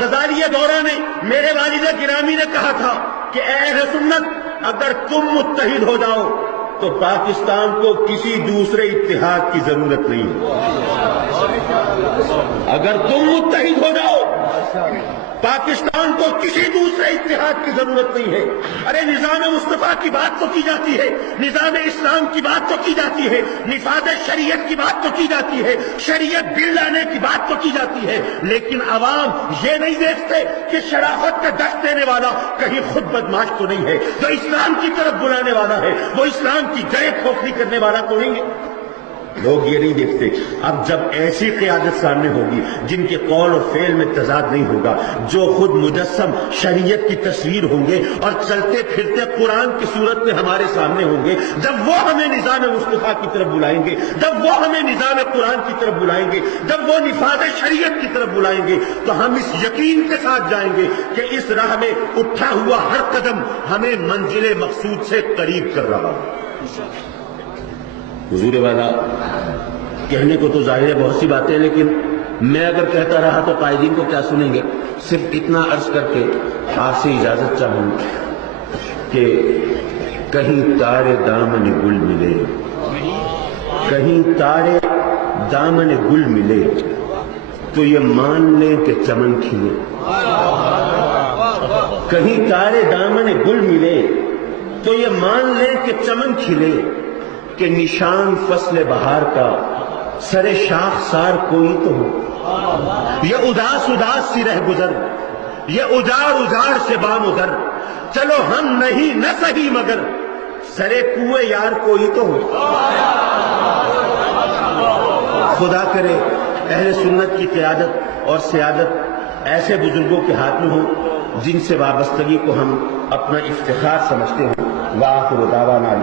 غزالیہ دورہ نے میرے والد گرامی نے کہا تھا کہ اے اہل سنت، اگر تم متحد ہو جاؤ تو پاکستان کو کسی دوسرے اتحاد کی ضرورت نہیں ہے۔ اگر تم متحد ہو جاؤ پاکستان کو کسی دوسرے اتحاد کی ضرورت نہیں ہے۔ ارے نظام مصطفیٰ کی بات تو کی جاتی ہے، نظام اسلام کی بات تو کی جاتی ہے، نفاذ شریعت کی بات تو کی جاتی ہے، شریعت بل لانے کی بات تو کی جاتی ہے، لیکن عوام یہ نہیں دیکھتے کہ شرافت کا دست دینے والا کہیں خود بدماش تو نہیں ہے، جو اسلام کی طرف بلانے والا ہے وہ اسلام کی جڑیں کھوکھلی کرنے والا تو نہیں ہے۔ لوگ یہ نہیں دیکھتے۔ اب جب ایسی قیادت سامنے ہوگی جن کے قول اور فعل میں تضاد نہیں ہوگا، جو خود مجسم شریعت کی تصویر ہوں گے اور چلتے پھرتے قرآن کی صورت میں ہمارے سامنے ہوں گے، جب وہ ہمیں نظام مصطفیٰ کی طرف بلائیں گے، جب وہ ہمیں نظام قرآن کی طرف بلائیں گے، جب وہ نفاذ شریعت کی طرف بلائیں گے، تو ہم اس یقین کے ساتھ جائیں گے کہ اس راہ میں اٹھا ہوا ہر قدم ہمیں منزل مقصود سے قریب کر رہا ہے۔ حضور والا کہنے کو تو ظاہر ہے بہت سی باتیں، لیکن میں اگر کہتا رہا تو قائدین کو کیا سنیں گے۔ صرف اتنا عرض کر کے آپ سے اجازت چاہوں کہ کہیں تارے دامن گل ملے، کہیں تارے دامن گل ملے تو یہ مان لیں کہ چمن کھلے، کہیں تارے دامن گل ملے تو یہ مان لیں کہ چمن کھلے، کہ نشان فصل بہار کا سر شاخ سار کوئی تو ہو، یہ اداس اداس سی رہ گزر، یہ اجاڑ اجاڑ سے بام ادھر، چلو ہم نہیں نہ سہی مگر سرے کوئے یار کوئی تو ہو۔ خدا کرے اہل سنت کی قیادت اور سیادت ایسے بزرگوں کے ہاتھ میں ہو جن سے وابستگی کو ہم اپنا افتخار سمجھتے ہیں۔ وآخر دعوانا